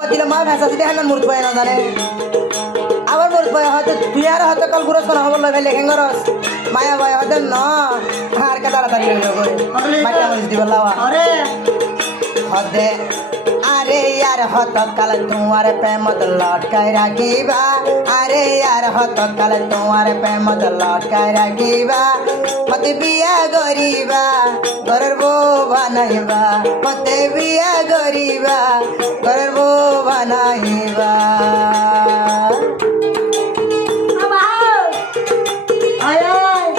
দিলে মা ভেসা যদি হান মূর্ত পায় না জানে আবার মূর্ত পায় হয়তো তুই আর হয়তো কাল গুরস কোন হবল লগাই লেখেন গরস মায়া ভাই হয়তো ন আর কে তাড়াতাড়ি হয়ে যাবে মাইটা মরিস দিব লাওয়া আরে হদে আরে यार হত কাল তোমার প্রেমত লটকাই রাখিবা আরে यार হত কাল তোমার প্রেমত লটকাই রাখিবা মতে বিয়া গরিবা ঘরের বউ বানাইবা মতে বিয়া গরিবা ঘরের বউ বানাইবা আয় আয়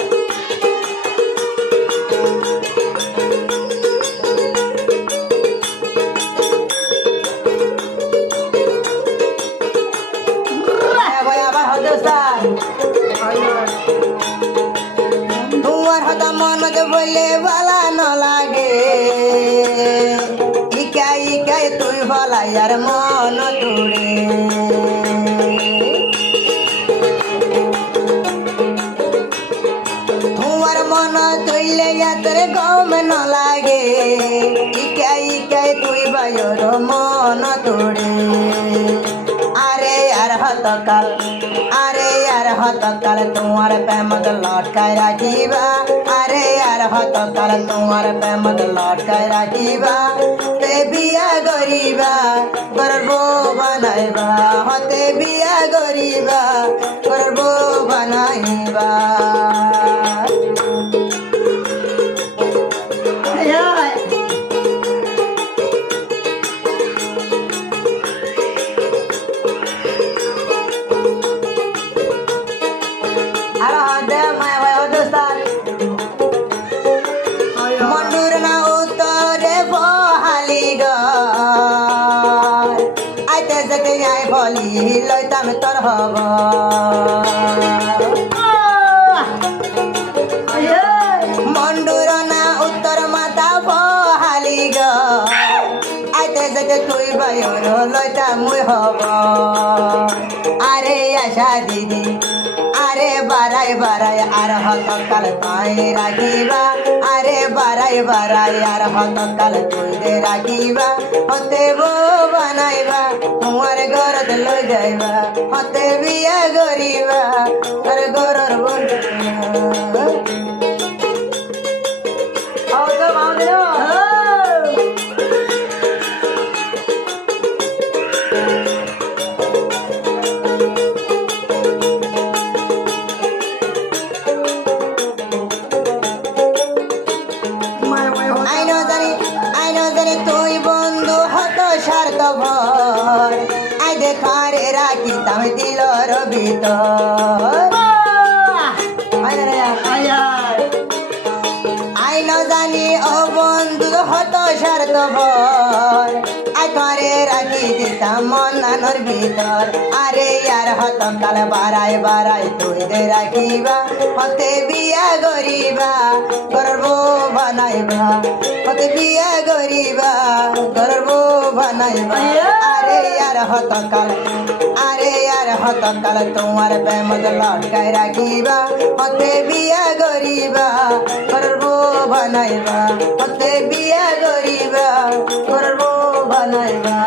মায়া ভাই আবার হতে স্যার তোমার হতা মনত বলে ভালা ন লাগে ইকাই ইকাই তুই ভালা আর মন তুড়ে তোমার মন তুইলে তোর গম ন লাগে ইকাই ইকাই তুই বায়র মন তুড়ে আরে আর হতকাল আরে আর হতকাল তোমার প্রেমত লটকাই রাখিবা আরে আর হতকাল তোমার প্রেমত লটকাই রাখিবা তে বিয়া গরিবা ঘরের বউ বানাইবা হতে বিয়া গরিবা ঘরের বউ বানাইবা আয় আয় আর হদে মায়া ভাই হদে স্যার মন্ডুর না উত্তরে বহালি গর আইতে যেতে আই বলি লইতাম তোর হব আয় আয় মন্ডুর না উত্তর মাতা বহালি গর আইতে যেতে তুই বায়র লইতাম মুই হব আরে আশা দিদি আরে বারাই বারাই আর হতকাল তাই রাখিবা আরে বারাই বারাই আর হতকাল তুই দে রাখিবা হতে বউ বানাইবা তোমার ঘরত লই যাইবা হতে বিয়া গরিবা আর ঘরর বন্ধু আও তো মাউদিন আইনো জানি তুই বন্ধু হত স্বার্থ ভর আই দেখারে রাখি তাম দিলর ভিতর আয় আয় আইনো জানি ও বন্ধু হত স্বার্থ ভর আই করে রাখি দিতাম মনানোর ভিতর আরে ইয়ার হত কাল বারাই বারাই তুই দে রাখিবা হতে বিয়া গরিবা গর্ব বানাইবা হতে বিয়া গরিবা গর্ব বানাইবা আরে ইয়ার হত কাল আরে ইয়ার হত কাল তোমার প্রেমত লটকাই রাখিবা হতে বিয়া গরিবা গর্ব বানাইবা হতে বিয়া গরিবা গর্ব বানাইবা